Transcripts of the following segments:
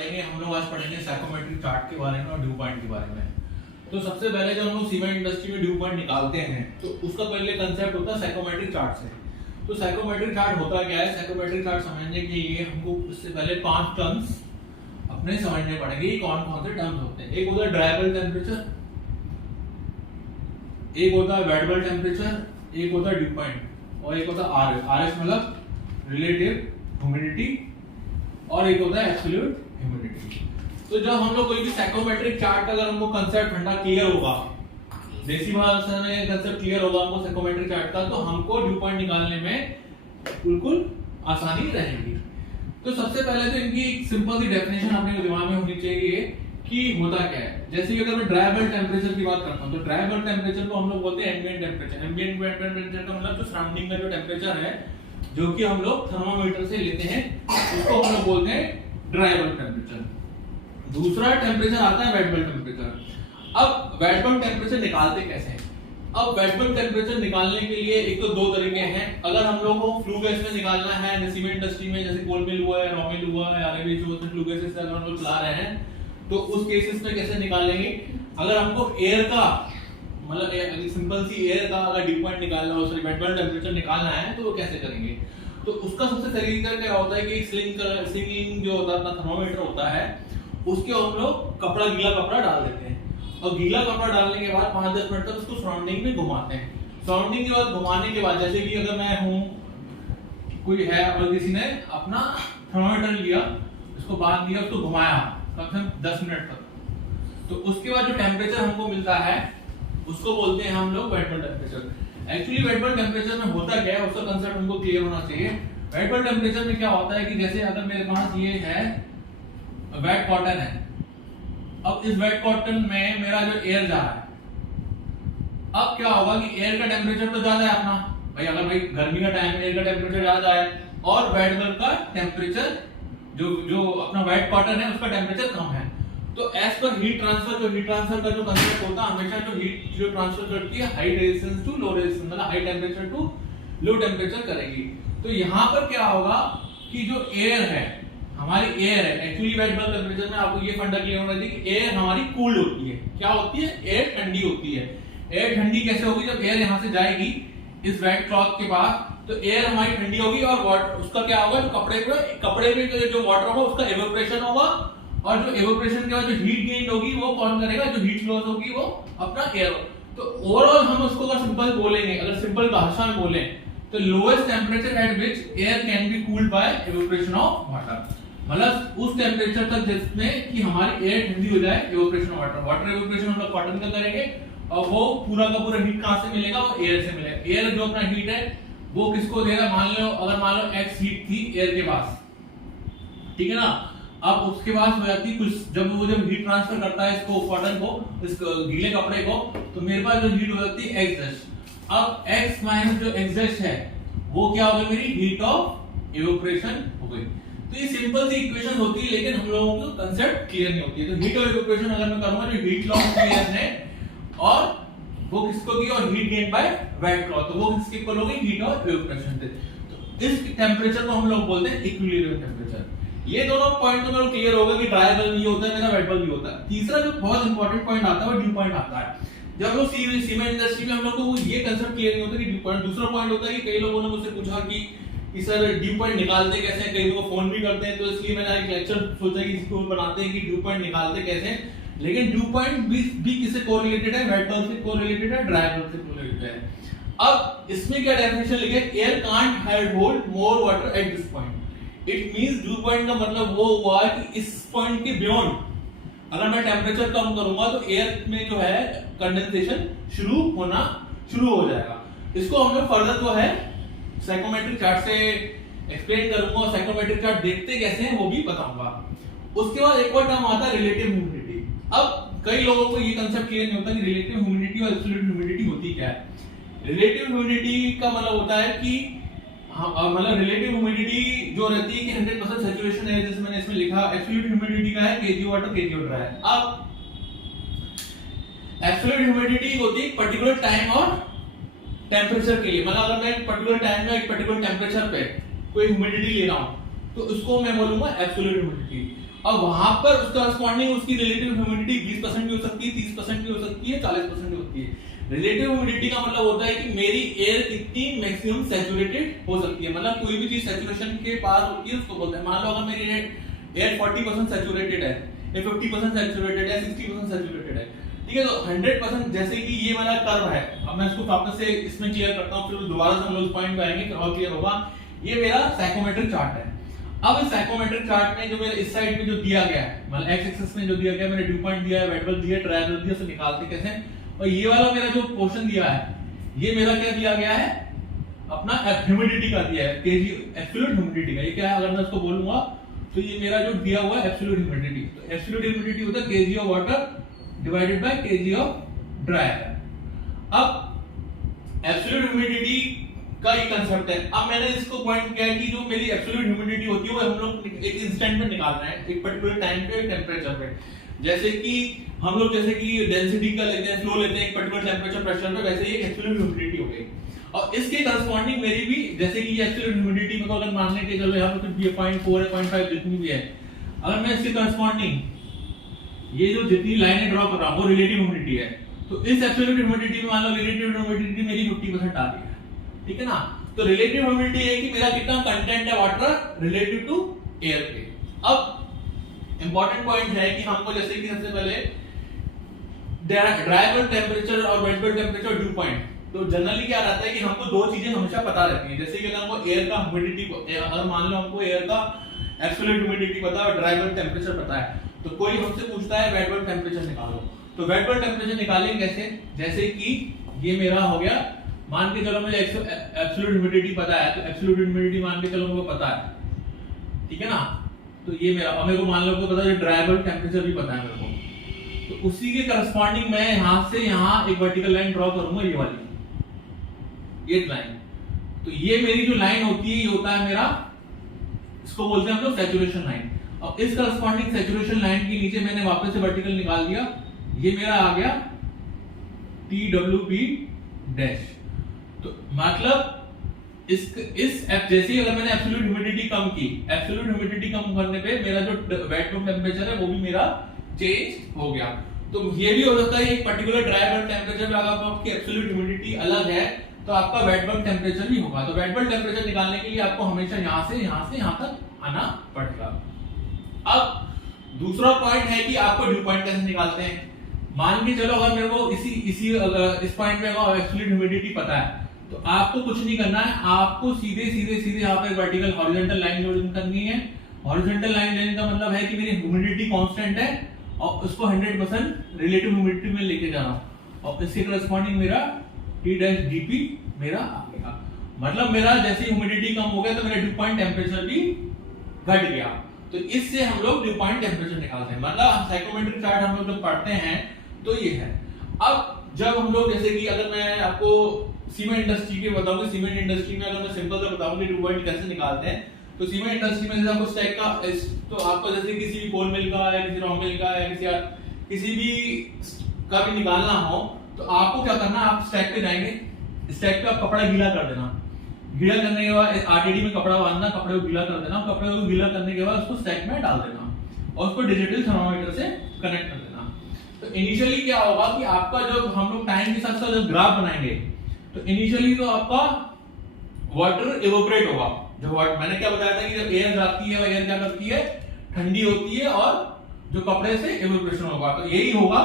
पढ़ेंगे हम लोग, आज पढ़ेंगे साइकोमेट्रिक चार्ट के बारे में और ड्यू पॉइंट के बारे में। तो सबसे पहले जब हम लोग सीमेंट इंडस्ट्री में ड्यू पॉइंट निकालते हैं तो उसका पहले कंसेप्ट होता है साइकोमेट्रिक चार्ट से। तो साइकोमेट्रिक चार्ट होता क्या है? साइकोमेट्रिक चार्ट समझने के लिए हमको इससे पहले 5 टर्म्स अपने समझने पड़ेंगे। कौन कौन से टर्म्स होते हैं? एक होता है ड्राइबल टेम्परेचर, एक होता है वेटेबल टेम्परेचर, एक होता है ड्यू पॉइंट और एक होता है आरएस। आरएस मतलब रिलेटिव ह्यूमिडिटी और एक होता है एब्सोल्यूट ह्यूमिडिटी। तो जब हम लोग कोई भी साइकोमेट्रिक चार्ट का अगर हमको कंसेप्ट ठंडा क्लियर होगा, देसी भाषा में कंसेप्ट क्लियर होगा हमको साइकोमेट्रिक चार्ट का, तो हमको ड्यू पॉइंट निकालने में बिल्कुल आसानी रहेगी। तो सबसे पहले तो इनकी एक सिंपल सी डेफिनेशन अपने दिमाग में होनी चाहिए कि होता क्या है। जैसे कि अगर मैं ड्राइबल टेम्परेचर की बात करता हूं तो ड्राइबल टेम्परेचर को हम लोग बोलते हैं एम्बिएंट टेम्परेचर। एम्बिएंट टेम्परेचर का मतलब जो सराउंडिंग का जो टेम्परेचर है जो कि हम लोग थर्मामीटर से लेते हैं उसको हम लोग बोलते हैं ड्राइबल टेम्परेचर। दूसरा टेम्परेचर आता है वेटेबल टेम्परेचर। अब वेटेबल टेम्परेचर निकालते कैसे हैं? अब वेटेबल टेम्परेचर निकालने के लिए एक तो 2 तरीके हैं। अगर हम लोग को फ्लू गैस में निकालना है, सीमेंट इंडस्ट्री में जैसे कोल मिल हुआ है, रॉ मिल हुआ है, आरएबीएच में फ्लू गैसेस से अगर हम लोग चला रहे हैं तो उस केसेस में कैसे निकालेंगे? अगर हमको एयर का मतलब सिंपल सी एयर का अगर ड्यू पॉइंट निकालना हो, सॉरी वेटेबल टेम्परेचर निकालना है तो वो कैसे करेंगे? तो उसका सबसे तरीका क्या होता है कि स्लिंगिंग जो होता है अपना थर्मामीटर होता है उसके हम लोग गीला कपड़ा डाल देते हैं और गीला कपड़ा डालने के बाद 5-10 मिनट तक उसको सराउंडिंग में घुमाते हैं। सराउंडिंग के बाद घुमाने के बाद जैसे कि अगर मैं हूं, कोई है और किसी ने अपना थर्मामीटर लिया, उसको बांध दिया, उसको घुमाया कम से कम 10 मिनट तक, तो उसके बाद जो टेम्परेचर हमको मिलता है उसको बोलते हैं हम लोग wettable temperature. Actually wettable temperature में होता क्या है उसका कंसेप्ट हमको क्लियर होना चाहिए। वेटेबल टेम्परेचर में क्या होता है कि जैसे अगर मेरे पास ये है वेट कॉटन है, अब इस वेट कॉटन में मेरा जो एयर जा रहा है, अब क्या होगा कि एयर का टेम्परेचर तो ज्यादा है अपना भाई, अगर भाई गर्मी का टाइम है एयर का टेम्परेचर ज्यादा है और वेटेबल का टेम्परेचर जो अपना वेट कॉटन है उसका टेम्परेचर कम है। तो एज पर हीट ट्रांसफर का जो कंसेप्ट होता है हमेशा जो हीट जो ट्रांसफर करती है high resistance to low resistance, मतलब high temperature to low temperature करेगी। तो यहाँ पर क्या होगा कि जो एयर है हमारी एयर है, एक्चुअली वेटेबल टेम्परेचर में आपको ये फंडा क्लियर होना चाहिए कि एयर हमारी कूल्ड होती है। क्या होती है? एयर ठंडी होती है। एयर ठंडी कैसे होगी? जब एयर यहाँ से जाएगी इस वेट क्लॉथ के पास तो एयर हमारी ठंडी होगी और वाटर उसका क्या होगा, जो कपड़े में जो वाटर होगा उसका एवोपरेशन होगा और जो एवोपरेशन के बाद जो हीट गेन होगी वो कौन करेगा? जो हीट लॉस होगी वो अपना एयर। तो ओवरऑल हम उसको अगर सिंपल बोलेंगे, अगर सिंपल भाषा में बोलें तो lowest temperature at which air can be cooled by evaporation of water, मतलब उस टेम्परेचर तक जिसमें कि हमारी एयर ठंडी हो जाए एवोपरेशन ऑफ वाटर एवोपरेशन हम लोग कॉटन का करेंगे और वो पूरा का पूरा हीट कहां से मिलेगा? वो एयर से मिलेगा। एयर जो अपना हीट है वो किसको देगा? मान लो एक्स हीट थी एयर के पास, ठीक है ना। अब उसके पास हो जाती कुछ, जब हीट ट्रांसफर करता है इसको कॉटन को, इस गीले कपड़े को, तो मेरे पास जो हीट हो जाती है एक्स डैश। अब एक्स माइनस जो एक्स डैश है वो क्या हो गई? मेरी हीट ऑफ एवोपरेशन हो गई। तो ये सिंपल सी इक्वेशन होती है लेकिन हम लोगों को कंसेप्ट क्लियर नहीं होती है। तो हीट ऑफ एवोपरेशन अगर मैं करूंगा जो हीट लॉस क्लियर है और वो किसको की और heat gain by weight cloth, तो वो किसके इक्वल होगी? हीट ऑफ एवोपरेशन से। तो इस टेम्परेचर को हम लोग बोलते हैं इक्विलिब्रियम टेम्परेचर। ये दोनों पॉइंट तो मेरे को क्लियर होगा कि ड्राइबल भी होता है मेरा वेटेबल भी होता है। तीसरा जो बहुत इंपॉर्टेंट पॉइंट आता है वो ड्यू पॉइंट आता है। जब लोग सीमेंट इंडस्ट्री में हम लोग को ये कंसेप्ट क्लियर नहीं होता कि ड्यू पॉइंट। दूसरा पॉइंट होता है कि कई लोगों ने मुझसे पूछा कि सर ड्यू पॉइंट निकालते कैसे हैं, कई लोग फोन भी करते हैं, तो इसलिए मैंने एक लेक्चर सोचा कि इसको बनाते हैं कि ड्यू पॉइंट निकालते कैसे हैं। लेकिन ड्यू पॉइंट भी किससे कोरिलेटेड है? वेटेबल से कोरिलेटेड है, ड्राइबल से कोरिलेटेड है। अब इसमें क्या डेफिनेशन लिखे? Air can't hold more water at this point. It means due point का मतलब वो हुआ कि इस पॉइंट के बियॉन्ड अगर मैं टेम्परेचर कम करूंगा तो एयर में जो है कंडेंसेशन शुरू हो जाएगा। इसको हम लोग फर्दर जो है साइकोमेट्रिक चार्ट से एक्सप्लेन करूंगा और साइकोमेट्रिक चार्ट देखते कैसे हैं वो भी बताऊंगा। उसके बाद एक और टर्म आता है रिलेटिव ह्यूमिडिटी। अब कई लोगों को ये कंसेप्ट क्लियर नहीं होता कि रिलेटिव ह्यूमिडिटी और एब्सोल्यूट ह्यूमिडिटी होती क्या है। रिलेटिव ह्यूमिडिटी का मतलब होता है कि मतलब रिलेटिव ह्यूमिडिटी जो रहती है कि 100% सैचुरेशन है, जैसे मैंने इसमें लिखा। एब्सोल्यूट ह्यूमिडिटी का है केजी वाटर केजी वाटर है। अब एब्सोल्यूट ह्यूमिडिटी होती है पर्टिकुलर टाइम और टेम्परेचर के लिए, मतलब अगर मैं एक पर्टिकुलर टाइम में एक पर्टिकुलर टेम्परेचर पे कोई ह्यूमिडिटी ले रहा हूं तो उसको मैं बोलूंगा एब्सोल्यूट ह्यूमिडिटी। अब वहां पर उसका कॉरस्पॉन्डिंग उसकी रिलेटिव ह्यूमिडिटी 20% भी हो सकती है, 30% भी हो सकती है, 40% भी होती है। रिलेटिव ह्यूमिडिटी का मतलब होता है कि मेरी एयर कितनी मैक्सिमम सैचुरेटेड हो सकती है, मतलब कोई भी चीज सैचुरेशन के पास होती है उसको बोलते हैं। मान लो अगर मेरी एयर 40% सैचुरेटेड है, या 50% सैचुरेटेड है, 60% सैचुरेटेड है, ठीक है, तो 100% जैसे कि ये वाला कर्व है। अब मैं इसको वापस से इसमें क्लियर करता हूं, फिर दोबारा से हम लोग इस पॉइंट पे आएंगे, फिर और क्लियर होगा। ये मेरा साइकोमेट्रिक चार्ट है। अब इस साइकोमेट्रिक चार्ट में जो मेरे इस साइड में जो दिया गया है, मतलब एक्स एक्सिस में जो दिया गया है, मैंने ड्यू पॉइंट दिया है, वेट बल्ब दिया है, ट्रायंगल दिया, उसे निकालते कैसे। और ये वाला मेरा जो पोर्शन दिया है, ये मेरा क्या दिया गया है, अपना ह्यूमिडिटी का दिया है, केजी एब्सोल्यूट ह्यूमिडिटी का। ये क्या है, अगर मैं इसको बोलूंगा तो ये मेरा जो दिया हुआ है एब्सोल्यूट ह्यूमिडिटी, तो एब्सोल्यूट ह्यूमिडिटी होता है KG of water divided by KG of dry air. अब एब्सोल्यूट ह्यूमिडिटी का ये कंसेप्ट है। अब मैंने इसको पॉइंट किया है कि जो मेरी एब्सोल्यूट ह्यूमिडिटी होती है वो हम लोग एक इंस्टेंट में निकालना है, एक पर्टिकुलर टाइम पे, टेंपरेचर पे। जैसे कि हम लोग जैसे कि डेंसिटी का लेते हैं, फ्लो लेते हैं एक पर्टिकुलर टेंपरेचर प्रेशर पे, वैसे ही एब्सोल्यूट ह्यूमिडिटी हो गई। और इसके करस्पॉन्डिंग मेरी भी, जैसे कि ये एब्सोल्यूट ह्यूमिडिटी में अगर मानने के चलो यहां पे ये 0.4 है, 0.5 जितनी भी है, अगर मैं इसके करस्पॉन्डिंग ये जो जितनी लाइनें ड्रॉ कर रहा हूं वो रिलेटिव ह्यूमिडिटी है, तो इस एब्सोल्यूट ह्यूमिडिटी में मान लो रिलेटिव ह्यूमिडिटी मेरी 50% आ रही है, ठीक है ना। तो रिलेटिव ह्यूमिडिटी है कि मेरा कितना कंटेंट है वाटर रिलेटिव टू एयर के। अब इंपॉर्टेंट पॉइंट है कि हमको जैसे कि सबसे पहले ड्राई बल्ब टेंपरेचर और wet bulb temperature due point, तो जनरली क्या रहता है कि हमको दो चीजें हमेशा पता रहती हैं। जैसे कि अगर हमको एयर का ह्यूमिडिटी, अगर मान लो हमको एयर का एब्सोल्यूट ह्यूमिडिटी पता है और ड्राई बल्ब टेंपरेचर पता है, तो कोई हमसे पूछता है वेट बल्ब टेंपरेचर निकालो, तो वेट बल्ब टेंपरेचर निकालेंगे कैसे। जैसे कि ये मेरा हो गया, मान के चलो मुझे एब्सोल्यूट ह्यूमिडिटी पता है, तो एब्सोल्यूट ह्यूमिडिटी मान के चलो मुझे पता है, ठीक है ना। तो ये मेरा, और मेरे को मान लो को पता है ड्राई बल्ब टेंपरेचर भी पता है मेरे को, तो उसी के करस्पॉन्डिंग मैं यहां से यहां एक वर्टिकल लाइन ड्रॉ करूंगा, ये वाली, ये लाइन। तो ये मेरी जो लाइन होती है ये होता है मेरा, इसको बोलते हैं हम लोग सैचुरेशन लाइन। अब इस करस्पॉन्डिंग सैचुरेशन लाइन के नीचे मैंने वापस से वर्टिकल निकाल दिया, ये मेरा आ गया TWP डैश। तो मतलब इस जैसे ही अगर मैंने एब्सोल्यूट ह्यूमिडिटी कम की, एब्सोल्यूट ह्यूमिडिटी कम करने पे मेरा जो वेट रूम टेंपरेचर है वो भी मेरा चेंज हो गया। तो ये भी हो सकता है एक पर्टिकुलर ड्राई बल्ब टेंपरेचर पे अगर आपकी एब्सोल्यूट ह्यूमिडिटी अलग है तो आपका वेट बल्ब टेंपरेचर भी होगा। तो वेट बल्ब टेंपरेचर निकालने के लिए आपको हमेशा यहां से यहां तक आना पड़ेगा। अब दूसरा पॉइंट है कि आपको ड्यू पॉइंट कैसे निकालते हैं। मान के चलो अगर मेरे को इस पॉइंट पे एब्सोल्यूट ह्यूमिडिटी पता है, तो आपको कुछ नहीं करना है, आपको सीधे यहाँ पे वर्टिकल हॉरिजॉन्टल लाइन ड्राइंग करनी है। हॉरिजॉन्टल लाइन लेने का मतलब है कि मेरी ह्यूमिडिटी कांस्टेंट है और उसको 100% रिलेटिव ह्यूमिडिटी में लेके जा रहा हूं, और इसके करस्पॉन्डिंग मेरा T-dp मेरा आ गया। मतलब मेरा जैसे ह्यूमिडिटी कम हो गया तो मेरा ड्यू पॉइंट टेंपरेचर भी घट गया। तो इससे हम लोग ड्यू पॉइंट टेंपरेचर निकालते हैं। मतलब साइकोमेट्रिक चार्ट हम लोग जब पढ़ते हैं तो ये है। अब जब हम लोग जैसे कि अगर मैं आपको सीमेंट इंडस्ट्री के बताऊंगा, सीमेंट इंडस्ट्री में अगर मैं सिंपल सा बताऊंगा ड्यू पॉइंट कैसे निकालते हैं, तो सीमेंट इंडस्ट्री में जैसे आपको स्टैक का, तो आपको जैसे किसी भी कोल मिल का या किसी रॉ मिल का या किसी भी का भी निकालना हो, तो आपको क्या करना, आप स्टैक पे जाएंगे, स्टैक पे आप कपड़ा गीला कर देना, गीला करने के बाद आरटीडी में कपड़ा बांधना, कपड़े को गीला कर देना, कपड़े को गीला करने के बाद उसको स्टैक में डाल देना और उसको डिजिटल थर्मामीटर से कनेक्ट कर देना। तो इनिशियली क्या होगा कि आपका जो हम लोग टाइम के साथ साथ जब ग्राफ बनाएंगे तो इनिशियली तो आपका वाटर इवोपरेट होगा। जो मैंने क्या बताया था कि जब एयर जाती है, एयर क्या करती है, ठंडी होती है और जो कपड़े से इवोपरेशन होगा। तो यही होगा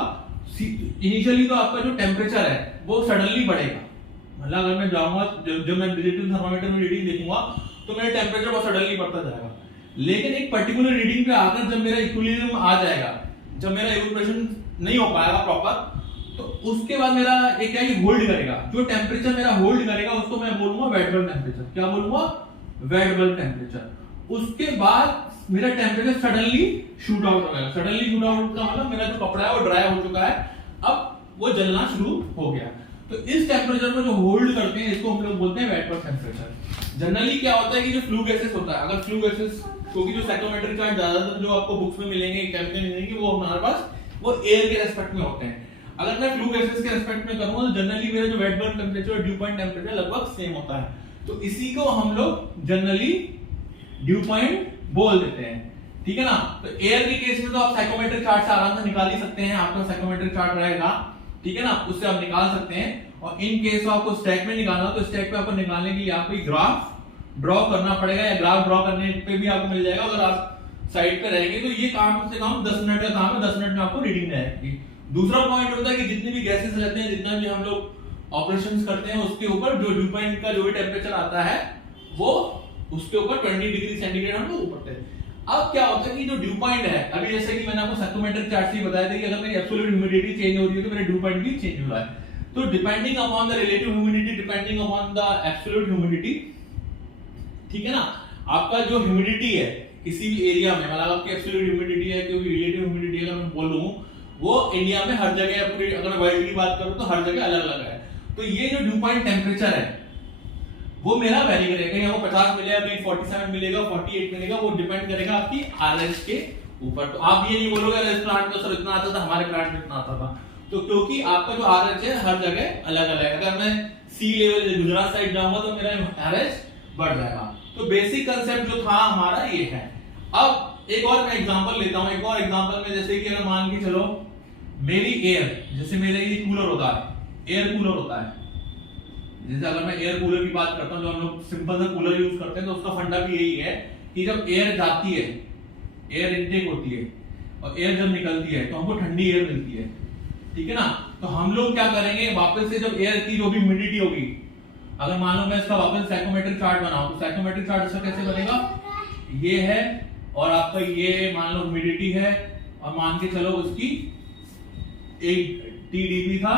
इनिशियली, तो आपका जो टेम्परेचर है वो सडनली बढ़ेगा। मतलब अगर मैं जाऊंगा, जब मैं डिजिटल थर्मामीटर में रीडिंग देखूंगा तो मेरा टेम्परेचर बहुत सडनली बढ़ता जाएगा। लेकिन एक पर्टिकुलर रीडिंग पे आकर जब मेरा इक्विलिब्रियम आ जाएगा, जब मेरा इवोपरेशन नहीं हो पाएगा प्रॉपर, तो उसके बाद मेरा एक क्या है, होल्ड करेगा। जो टेम्परेचर मेरा होल्ड करेगा उसको मैं बोलूंगा वेट बल्ब टेम्परेचर। क्या बोलूंगा? Wet bulb temperature. उसके बाद मेरा टेम्परेचर सडनली शूट आउट हो गया। सडनली शूट आउट का मतलब मेरा जो कपड़ा है वो ड्राई हो चुका है, अब वो जलना शुरू हो गया। तो इस टेम्परेचर को जो होल्ड करते हैं इसको हम लोग बोलते हैं वेट बल्ब टेम्परेचर। जनरली क्या होता है कि जो फ्लू गैसेस होता है, अगर फ्लू गैसेस, क्योंकि जो साइकोमेट्रिक चार्ट ज्यादातर जो आपको बुक्स में मिलेंगे, केमिकल मिलेंगे, वो हमारे पास वो एयर के रेस्पेक्ट में होते हैं। अगर मैं फ्लू गैसेस के रेस्पेक्ट में करूंगा तो जनरली मेरा जो वेट बल्ब टेम्परेचर और ड्यू पॉइंट टेम्परेचर लगभग सेम होता है। तो इसी को हम लोग जनरली ड्यू पॉइंट बोल देते हैं। ठीक है ना। तो एयर के केस में तो आप साइकोमेट्रिक चार्ट से आराम से निकाल ही सकते हैं, आपका साइकोमेट्रिक चार्ट रहेगा, ठीक है ना, उससे आप निकाल सकते हैं। और इन केस आपको स्टैक में निकालना हो तो स्टैक पे आपको निकालने के लिए आपको ग्राफ ड्रॉ करना पड़ेगा, या ग्राफ ड्रॉ करने पे भी आपको मिल जाएगा अगर आप साइड पे रहेंगे। तो ये काम से कम 10 मिनट का काम है, 10 मिनट में आपको रीडिंग रहेगी। दूसरा पॉइंट होता है कि जितनी भी गैसेस रहते हैं, जितना भी हम लोग ऑपरेशंस करते हैं, उसके ऊपर जो ड्यू पॉइंट का जो भी टेम्परेचर आता है वो उसके ऊपर 20 डिग्री सेंटीग्रेड हम लोग ऊपर थे। अब क्या होता है कि जो ड्यू पॉइंट है, अभी जैसे कि मैंने आपको साइकोमेट्रिक चार्ट से बताया था कि अगर मेरी एब्सोल्यूट ह्यूमिडिटी चेंज हो रही है तो मेरा ड्यू पॉइंट भी चेंज हो रहा है। तो depending upon the relative humidity, depending upon the absolute humidity, ठीक है ना, आपका जो ह्यूमिडिटी है किसी भी एरिया में, मतलब आपकी एब्सोल्यूट ह्यूमिडिटी है कि रिलेटिव ह्यूमिडिटी अगर मैं बोल लूं, वो इंडिया में हर जगह, पूरी अगर वर्ल्ड की बात करूं तो हर जगह अलग अलग है। तो ये जो ड्यू पॉइंट टेम्परेचर है वो मेरा वेरी करेगा, यहाँ 50 मिलेगा, कहीं 47 मिलेगा, 48 मिलेगा, वो डिपेंड करेगा आपकी आरएच के ऊपर। तो आप ये नहीं बोलोगे इस प्लांट में सर इतना आता था, हमारे प्लांट में इतना आता था, तो क्योंकि आपका जो आरएच है हर जगह अलग अलग है। अगर मैं सी लेवल गुजरात साइड जाऊंगा तो मेरा आरएच बढ़ जाएगा। तो बेसिक कंसेप्ट जो था हमारा ये है। अब एक और मैं एग्जांपल लेता हूं, एक और एग्जांपल में जैसे कि अगर मान के चलो मेरी एयर, जैसे मेरा ये कूलर होता है, एयर कूलर होता है, जैसे अगर मैं एयर कूलर की बात करता हूं, जो हम लोग सिंपल सा कूलर यूज करते हैं, तो उसका फंडा भी यही है कि जब एयर जाती है, एयर इनटेक होती है और एयर जब निकलती है तो हमको ठंडी एयर मिलती है, ठीक है ना। तो हम लोग क्या करेंगे, वापस से जब एयर की जो भी ह्यूमिडिटी होगी, अगर मान लो मैं इसका वापस साइकोमेट्रिक चार्ट बनाऊं, तो साइकोमेट्रिक चार्ट इसका कैसे बनेगा, ये है और आपका ये मान लो ह्यूमिडिटी है, और मान के चलो उसकी एक TDP था,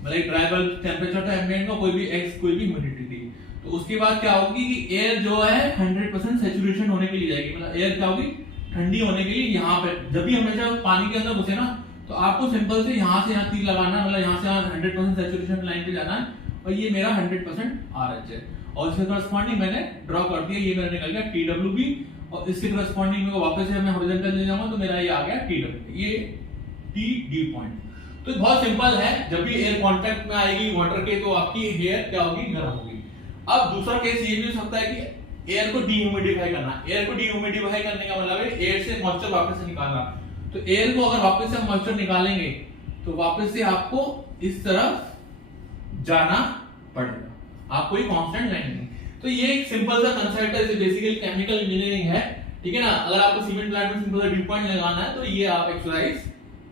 मतलब एक ड्राई बल्ब टेम्परेचर था एम्बिएंट का, कोई भी एक्स कोई भी ह्यूमिडिटी थी। तो उसके बाद क्या होगी कि एयर जो है 100% सैचुरेशन होने के लिए जाएगी, मतलब एयर क्या होगी, ठंडी होने के लिए। यहाँ पे जब भी हमेशा पानी के अंदर घुसे ना, तो आपको सिंपल से यहाँ तीर लगाना, मतलब यहाँ से 100% सैचुरेशन लाइन पे जाना है, और ये मेरा 100% आरएच है। और इसके करस्पॉन्डिंग मैंने ड्रॉ कर दिया, ये मेरा निकल गया TWB, और इसके करस्पॉन्डिंग में वापस से मैं हॉरिजॉन्टल ले जाऊंगा तो मेरा ये आ गया TW, ये TD पॉइंट। तो बहुत सिंपल है, जब भी एयर कांटेक्ट में आएगी वाटर के तो आपकी एयर क्या होगी, गर्म होगी। अब दूसरा केस ये भी हो सकता है कि एयर को डीह्यूमिडिफाई करना। एयर को डीह्यूमिडिफाई करने का मतलब है एयर से मॉइस्चर वापस से निकालना। तो एयर को अगर वापस से मॉइस्चर निकालेंगे तो वापस से आपको इस तरफ जाना पड़ेगा, आपको ये कांस्टेंट लाइन नहीं। तो ये एक सिंपल सा कंसेप्ट है, बेसिकली केमिकल इंजीनियरिंग है, ठीक है ना। अगर आपको सीमेंट प्लांट में सिंपल सा ड्यू पॉइंट लगाना है तो ये आप एक्सरसाइज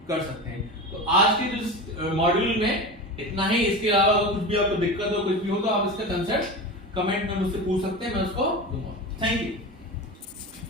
कर सकते हैं। तो आज के जो मॉड्यूल में इतना ही। इसके अलावा अगर कुछ भी आपको दिक्कत हो, कुछ भी हो, तो आप इसका कंसेप्ट कमेंट में मुझसे पूछ सकते हैं, मैं उसको दूंगा। Thank you.